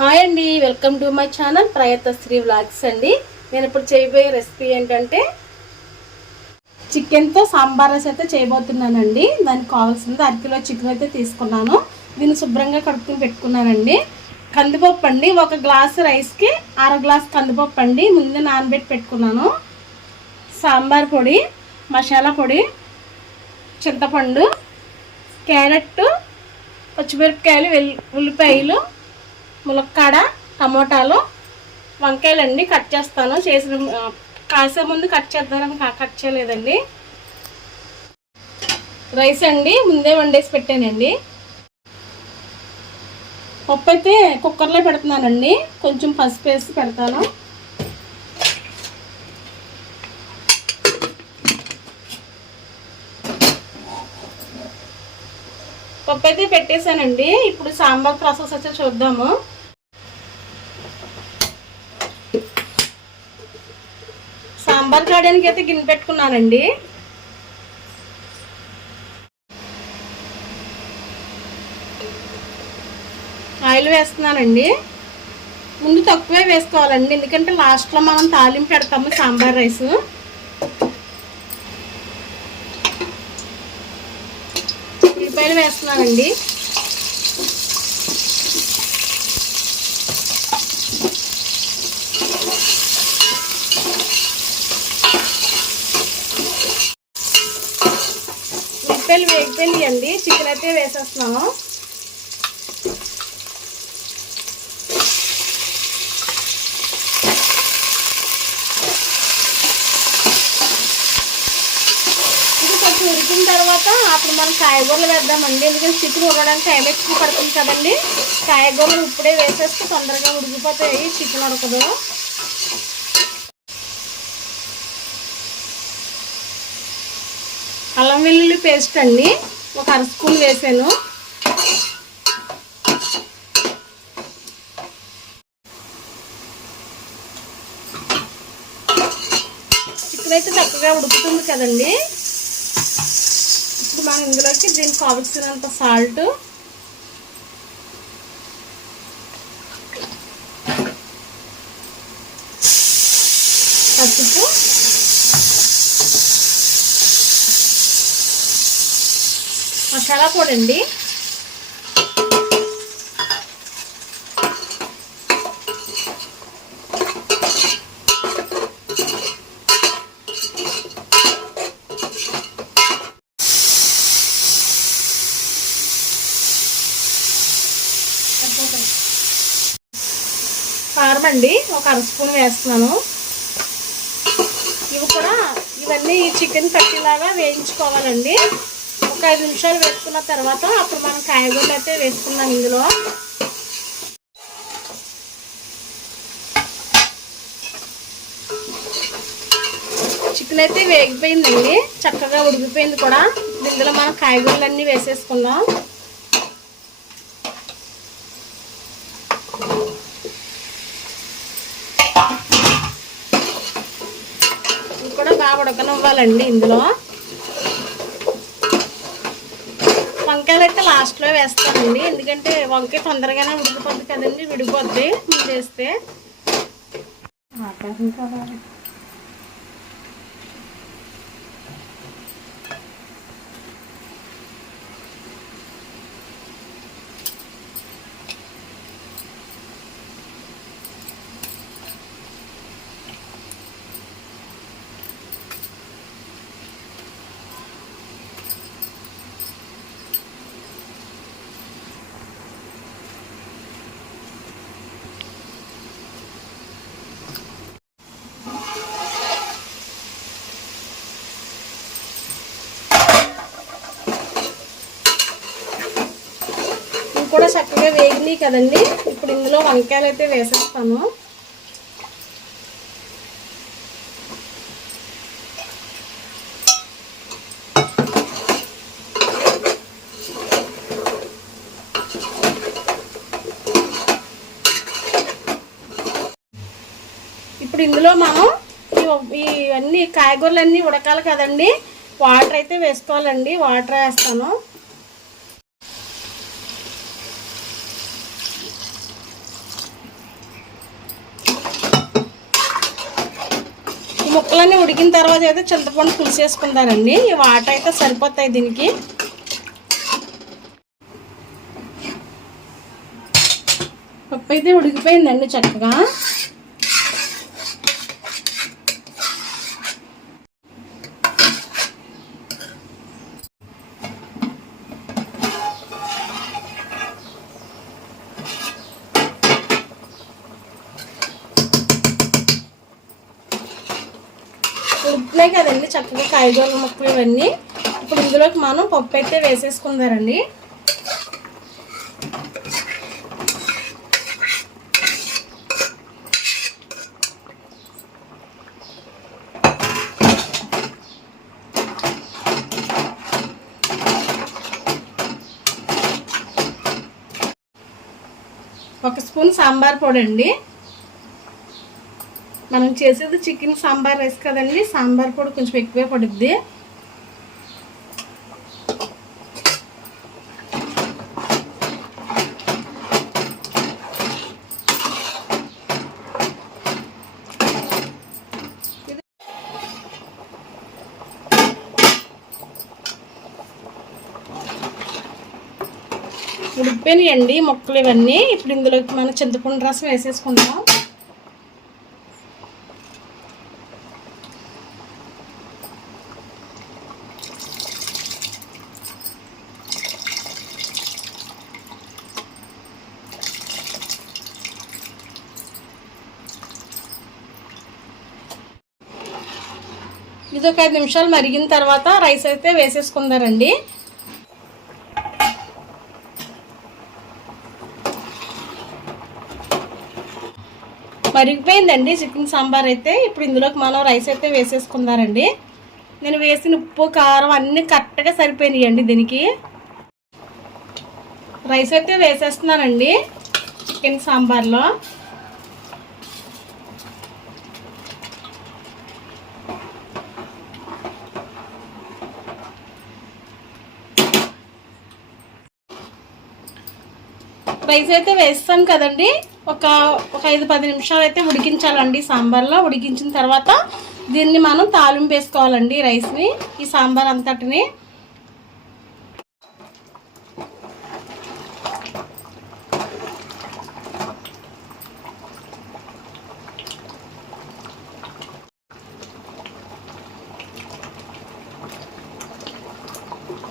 Hi అండి, welcome to my channel Prayatnasri vlogs అండి. నేను ఇప్పుడు చేయబోయే రెసిపీ ఏంటంటే చికెన్తో సాంబార్ రైస్ అయితే చేయబోతున్నానండి. దానికి కావాల్సింది అరకిలో చికెన్ అయితే తీసుకున్నాను. దీన్ని శుభ్రంగా కడుక్కుని పెట్టుకున్నానండి. కందిపప్పు అండి, ఒక గ్లాసు రైస్కి అర గ్లాస్ కందిపప్పు అండి ముందే నానబెట్టి పెట్టుకున్నాను. సాంబార్ పొడి, మసాలా పొడి, చింతపండు, క్యారెట్, పచ్చిమిరపకాయలు, ఉల్లిపాయలు, ములక్కాడ, టమోటాలు, వంకాయలండి కట్ చేస్తాను. కాసే ముందు కట్ చేద్దామని కట్ చేయలేదండి. రైస్ అండి ముందే వండేసి పెట్టానండి. పప్పు అయితే కుక్కర్లో పెడుతున్నానండి. కొంచెం పసుపు వేసి పెడతాను. పప్పు అయితే పెట్టేశానండి. ఇప్పుడు సాంబార్ ప్రాసెస్ అయితే చూద్దాము. సాంబార్ కాయడానికి అయితే గిన్నె పెట్టుకున్నానండి. ఆయిల్ వేస్తున్నానండి. ముందు తక్కువే వేసుకోవాలండి, ఎందుకంటే లాస్ట్లో మనం తాలింపు పెడతాము సాంబార్ రైస్. ఉల్లిపాయలు వేస్తున్నానండి. ఉల్లిపాయలు వేగిపోయినాయండి. చికెన్ అయితే వేసేస్తున్నాము. ఉడికిన తర్వాత అప్పుడు మనం కాయగూరలు వేద్దామండి, ఎందుకంటే చికెన్ ఉడకడానికి టైం ఎక్కువ పడుతుంది కదండి. కాయగూరలు ఇప్పుడే వేసేస్తే తొందరగా ఉడికిపోతాయి, చికెన్ ఉడకదు. అల్లం వెల్లుల్లి పేస్ట్ అండి ఒక అర స్పూన్ వేసాను. చికెన్ అయితే చక్కగా ఉడుకుతుంది కదండి. ఇప్పుడు మనం ఇందులోకి దీనికి కావలసినంత సాల్ట్, పసుపు, మసాలా పొడి అండి, కారం అండి ఒక అర స్పూన్ వేస్తున్నాను. ఇవన్నీ చికెన్ పట్టేలాగా వేయించుకోవాలండి. ఒక 5 నిమిషాలు వేసుకున్న తర్వాత అప్పుడు మనం కాయగూరలు అయితే వేసుకున్నాం. ఇందులో చికెన్ అయితే వేగిపోయిందండి, చక్కగా ఉడికిపోయింది కూడా. ఇందులో మనం కాయగూరలన్నీ వేసేసుకుందాం. కూడా బాగా ఉడకనివ్వాలండి. ఇందులో వంకాయలు అయితే లాస్ట్లో వేస్తానండి, ఎందుకంటే వంకాయ తొందరగానే ఉడికిపోద్ది కదండి, విడిపోద్ది ముందు వేస్తే. కూడా చక్కగా వేగినాయి కదండి. ఇప్పుడు ఇందులో వంకాయలు అయితే వేసేస్తాను. ఇప్పుడు ఇందులో మనం ఇవన్నీ కాయగూరలన్నీ ఉడకాలి కదండి, వాటర్ అయితే వేసుకోవాలండి. వాటర్ వేస్తాను. ముక్కలన్నీ ఉడికిన తర్వాత అయితే చింతపండు పులుసు వేసుకుంటారండి. ఈ వాటర్ అయితే సరిపోతాయి దీనికి. పప్పు అయితే ఉడికిపోయిందండి చక్కగా. ఉడుకుతున్నాయి కదండి చక్కగా కాయగూరల ముక్కలు ఇవన్నీ. ఇప్పుడు ఇందులోకి మనం పప్పు అయితే వేసేసుకుందారండి. ఒక స్పూన్ సాంబార్ పొడి అండి. మనం చేసేది చికెన్ సాంబార్ రైస్ కదండి, సాంబార్ పొడి కొంచెం ఎక్కువే పడుద్ది. ఉడికిపోయినాయండి ముక్కలు ఇవన్నీ. ఇప్పుడు ఇందులోకి మనం చింతపండు రసం వేసేసుకుందాం. ఇది ఒక 5 నిమిషాలు మరిగిన తర్వాత రైస్ అయితే వేసేసుకుందారండి. మరిగిపోయిందండి చికెన్ సాంబార్ అయితే. ఇప్పుడు ఇందులోకి మనం రైస్ అయితే వేసేసుకుందారండి. నేను వేసిన ఉప్పు కారం అన్నీ కరెక్ట్గా సరిపోయినాయండి దీనికి. రైస్ అయితే వేసేస్తున్నానండి చికెన్ సాంబార్లో. రైస్ అయితే వేస్తాం కదండి, ఒక 5-10 నిమిషాలు అయితే ఉడికించాలండి సాంబార్లో. ఉడికించిన తర్వాత దీన్ని మనం తాలింపు వేసుకోవాలండి రైస్ని, ఈ సాంబార్ అంతటిని.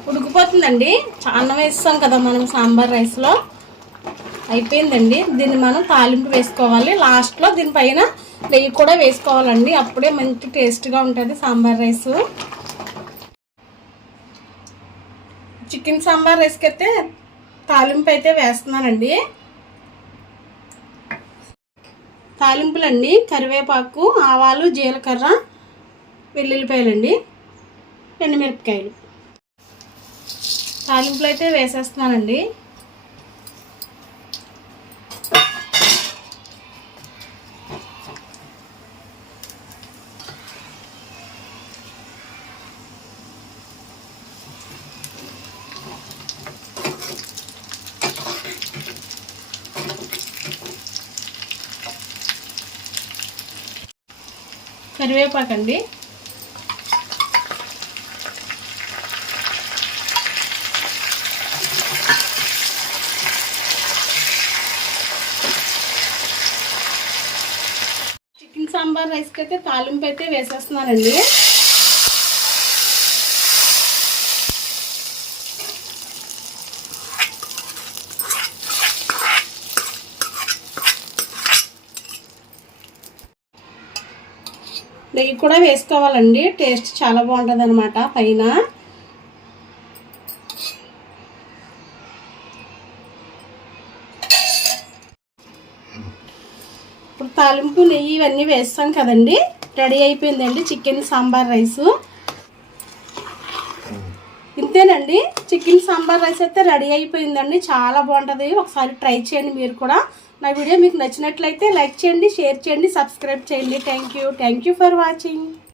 ఉడికిపోతుందండి, అన్నం వేస్తాం కదా మనం సాంబార్ రైస్లో. అయిపోయిందండి. దీన్ని మనం తాలింపు వేసుకోవాలి. లాస్ట్లో దీనిపైన నెయ్యి కూడా వేసుకోవాలండి, అప్పుడే మంచి టేస్ట్గా ఉంటుంది సాంబార్ రైస్. చికెన్ సాంబార్ రైస్కి అయితే తాలింపు అయితే వేస్తున్నానండి. తాలింపులండి కరివేపాకు, ఆవాలు, జీలకర్ర, వెల్లుల్లిపాయలండి, ఎండుమిరపకాయలు. తాలింపులు అయితే వేసేస్తున్నానండి. కరివేపాకండి, చికెన్ సాంబార్ రైస్కి అయితే తాలింపు అయితే వేసేస్తున్నానండి. నెయ్యి కూడా వేసుకోవాలండి, టేస్ట్ చాలా బాగుంటుంది అన్నమాట పైన. ఇప్పుడు తాలింపు నెయ్యి ఇవన్నీ వేస్తాం కదండి. రెడీ అయిపోయిందండి చికెన్ సాంబార్ రైసు. ఇంతేనండి, చికెన్ సాంబార్ రైస్ అయితే రెడీ అయిపోయిందండి. చాలా బాగుంటుంది, ఒకసారి ట్రై చేయండి మీరు కూడా. నా వీడియో మీకు నచ్చినట్లయితే లైక్ చేయండి, షేర్ చేయండి, సబ్స్క్రైబ్ చేయండి. Thank you for watching.